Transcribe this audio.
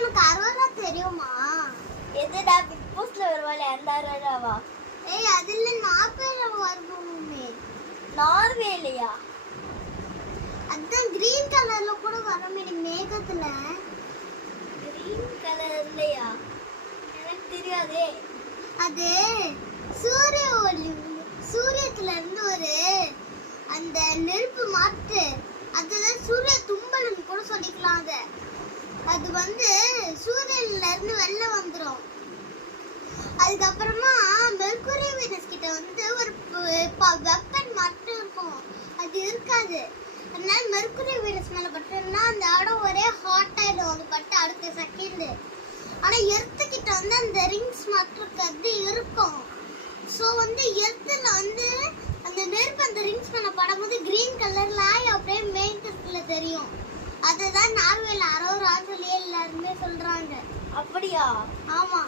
உனக்கு அரோரா தெரியுமா? எதுடா பிக் பாஸ்ல வருவாளே அந்த அரோராவா? ஏய் அது இல்ல, நார்வேல வருவோமே. நார்வேலையா? அதான் கிரீன் கலர்ல கூட வரமே மேகத்துல. கிரீன் கலர்லையா? எனக்கு தெரியாதே. அது சூரிய ஒளி, சூரியத்துல இருந்து ஒரு அந்த நெருப்பு மாற்று, அதுதான் சூரிய தும்பல்னு கூட சொல்லிக்கலாம். அது வந்து சூரியன்ல இருந்து வெளில வந்துரும். அதுக்கப்புறமா மெர்க்குரி வீனஸ் கிட்ட வந்து ஒரு வெப்பன் மட்டும் இருக்கும், அது இருக்காது. அதனால மெர்க்குரி வீனஸ் மேல பட்டுனா அந்த இடம் ஒரே ஹாட் ஆயிடும், அது பட்டு அடுத்த செகண்ட். ஆனா எர்த்து கிட்ட வந்து அந்த ரிங்ஸ் மட்டும் இருக்கிறது இருக்கும். ஸோ வந்து எர்த்துல வந்து அந்த நெருப்பு அந்த ரிங்ஸ் மேல படும்போது கிரீன் கலர்ல அப்படியே மேகத்துல தெரியும். அதுதான் நார்வேல அரோரா சொல்லி எல்லாருமே சொல்றாங்க. அப்படியா? ஆமா.